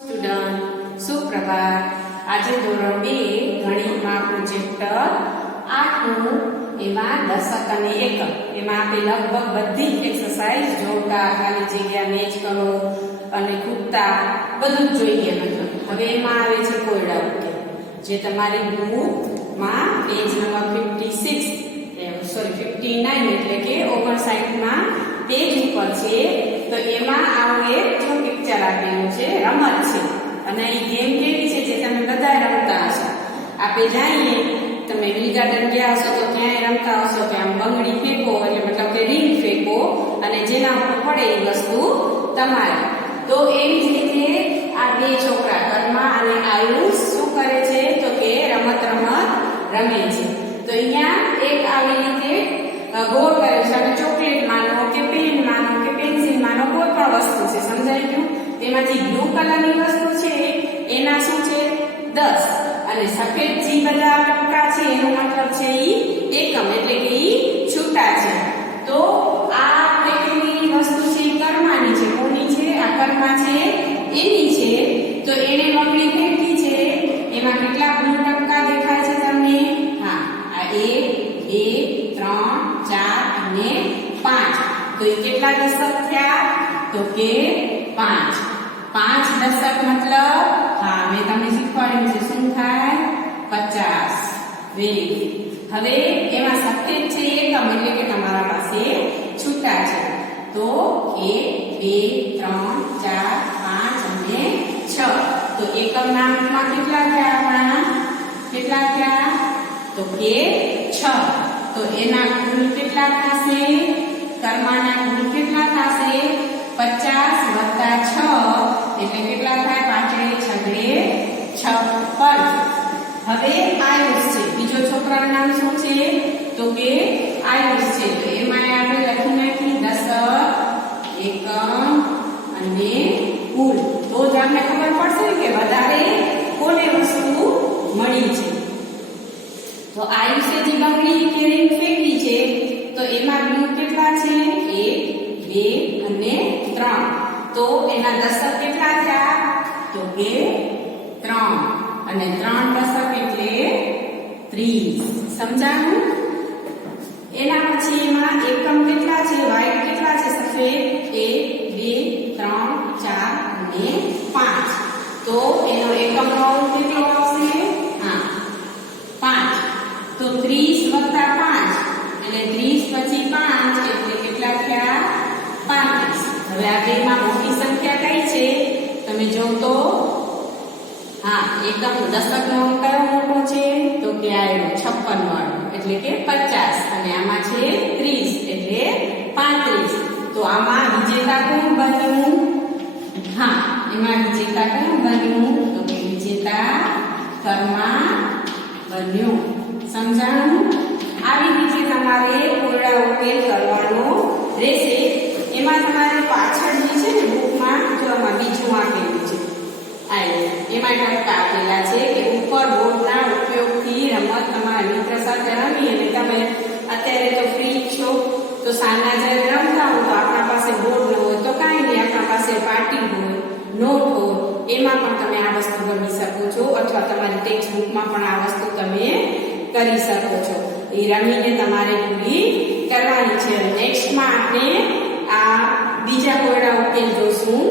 Student સુપ્રભાત. આજે ધોરણ 2 ગણિતમાં આપણું ચેપ્ટર 8નું એમાં દશક અને એકમ એમાં આપણે લગભગ બધી જ એક્સરસાઇઝ જોડકા ખાલી જગ્યા મેચ કરો અને ખૂટતા બધું જ જોઈ ગયા મતલબ. હવે એમાં આવે છે કોયડા ઉકેલ જે તમારી બુકમાં પેજ નંબર 59 એટલે કે 59માં પેજ ઉપર છે. તો એમાં આવું એક જો પિક્ચર આપેલું છે, રમત છે અને એ ગેમ કેવી છે જે તમે બધા રમતા હશો. આપણે જાણીએ તમે હિલ ગાર્ડન ગયા હશો તો ક્યાંય રમતા હશો કે આમ બંગડી ફેંકો એટલે મતલબ કે રીંગ ફેંકો અને જેના ઉપર પડે એ વસ્તુ તમારી. તો એવી જ રીતે આ બે છોકરા કર્મા અને આયુષ શું કરે છે તો કે રમત રમે છે. તો અહીંયા એક આવી રીતે ગોળ કરે છે અને ચોકલેટ માનો કે પેન માનો કે પેન્સિલ માનો કોઈ પણ વસ્તુ છે, સમજાઈ ગયું. તેમાંથી બ્લુ કલરની વસ્તુ છે એના શું છે 10 અને સફેદ જે બધા ટપકા છે એનો મતલબ છે ઈ એકમ એટલે કે ઈ છૂટા છે. તો આ ફેંકેલી વસ્તુ છે કર્માની છે. કોની છે? આ કર્મા છે એની છે. તો એને મગડી ફેંકી છે એમાં કેટલા બ્લુ ટપકા દેખાય છે તમને? હા, આ 1 2 3 4 અને 5. તો એ કેટલા દશક થયા તો કે 5 દશક મતલબ હા મેં તમને શીખવાડ્યું છે શું થાય 50. વેરી. હવે એમાં સફેદ છે એકમ એટલે કે તમારા પાસે છૂટા છે. તો 1 2 3 4 5 અને 6. તો એકમના અંકમાં કેટલા થયા આપણા? કેટલા થયા તો કે 6. તો એના કુલ કેટલા થશે? કર્માના કુલ કેટલા થશે? 50 વત્તા 6 એટલે કેટલા થાય? પાંચડે છગડે 56. હવે આયુષ છે, બીજો છોકરાનું નામ શું છે તો કે આયુષ છે. તો એમાં આપણે લખી નાખી દશક, એકમ અને કુલ. તો જ આપણે ખબર પડશે કે વધારે કોને વસ્તુ મળી છે. તો આયુષે જે બંગડી કે રીંગ ફેંકી છે તો એમાં બ્લુ કેટલા છે? 1 2 અને 3. તો એના દશક કેટલા થયા તો કે 3 અને 3 દશક એટલે 30. સમજાણું? એના પછી એમાં એકમ કેટલા છે? વ્હાઈટ કેટલા છે? સફેદ 1 2 3 4 અને 5. તો એનો એકમનો અંક કેટલો આવશે? હા 5. તો 30 વત્તા 5 એટલે 30 પછી 5 એટલે કેટલા થયા? 35. હવે આ બેમાં મોટી સંખ્યા કઈ છે તમે જો તો હા એકમ દશકનો અંક કયો મોટો છે તો કે આવ્યો 56 વાળો એટલે કે 50 અને આમાં છે 30 એટલે 35. તો આમાં વિજેતા કોણ બન્યું? હા એમાં વિજેતા કોણ બન્યું તો કે વિજેતા કર્મા બન્યું. સમજાણું? આવી રીતે તમારે કોયડા ઉકેલ કરવાનો રહેશે. એમાં તમારે પાછળ જે છે ને બુકમાં જો આમાં બીજું આપેલું છે એમાં ટપકા આપેલા છે કે ઉપર બોર્ડના ઉપયોગથી રમત તમારા મિત્ર સાથે રમી અને તમે અત્યારે તો ફ્રી છો તો સાંજના જ્યારે રમતા હો તો આપણા પાસે બોર્ડ ન હોય તો કાંઈ નહીં, આપણા પાસે પાટી હોય, નોટ હોય, એમાં પણ તમે આ વસ્તુ રમી શકો છો અથવા તમારી ટેક્સ્ટ બુકમાં પણ આ વસ્તુ તમે કરી શકો છો. એ રમીને તમારે પૂરી કરવાની છે. નેક્સ્ટમાં આપણે આ બીજા કોયડા ઉકેલ જોશું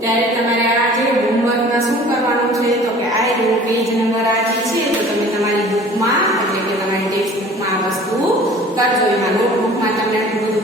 ત્યારે તમારે આ જે હોમવર્કમાં શું કરવાનું છે તો કે આ પેજ નંબર આ જે છે તો તમે તમારી બુકમાં એટલે કે તમારી ટેક્સ્ટ બુકમાં આ વસ્તુ કરજો. એમાં નોટબુકમાં તમને આટલું બધું